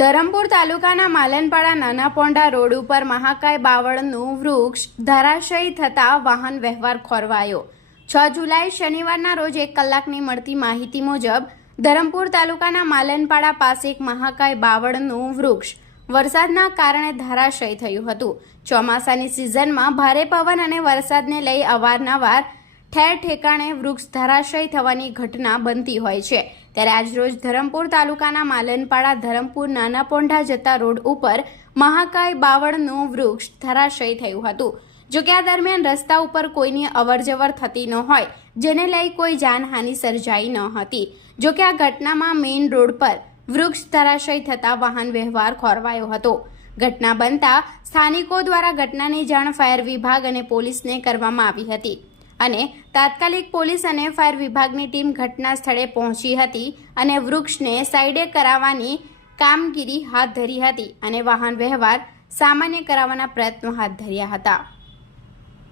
ધરમપુર તાલુકાના માલનપાડા નાના પોંડા રોડ ઉપર મહાકાય બાવળનું વૃક્ષ ધરાશયી થતા વાહન વ્યવહાર ખોરવાયો। 6 જુલાઈ શનિવારના રોજ 1 કલાકની મળતી માહિતી મુજબ ધરમપુર તાલુકાના માલનપાડા પાસે એક મહાકાય બાવળનું વૃક્ષ વરસાદના કારણે ધરાશયી થયું હતું। ચોમાસાની સિઝનમાં ભારે પવન અને વરસાદને લઈ અવારનવાર ઠેર ઠેકાણે વૃક્ષ ધરાશયી થવાની ઘટના બનતી હોય છે। ત્યારે આજરોજ ધરમપુર તાલુકાના માલનપાડા ધરમપુર નાના પોંઢા જતા રોડ ઉપર મહાકાય બાવળનું વૃક્ષ ધરાશયી થયું હતું। જો કે આ દરમિયાન રસ્તા ઉપર કોઈની અવરજવર થતી ન હોય, જેને લઈ કોઈ જાનહાનિ સર્જાઈ ન હતી। જો કે આ ઘટનામાં મેઇન રોડ પર વૃક્ષ ધરાશયી થતા વાહન વ્યવહાર ખોરવાયો હતો। ઘટના બનતા સ્થાનિકો દ્વારા ઘટનાની જાણ ફાયર વિભાગ અને પોલીસને કરવામાં આવી હતી અને તાત્કાલિક પોલીસ અને ફાયર વિભાગની ટીમ ઘટના સ્થળે પહોંચી હતી અને વૃક્ષને સાઈડે કરાવવાની કામગીરી હાથ ધરી હતી અને વાહન વ્યવહાર સામાન્ય કરાવવાના પ્રયત્નો હાથ ધર્યા હતા।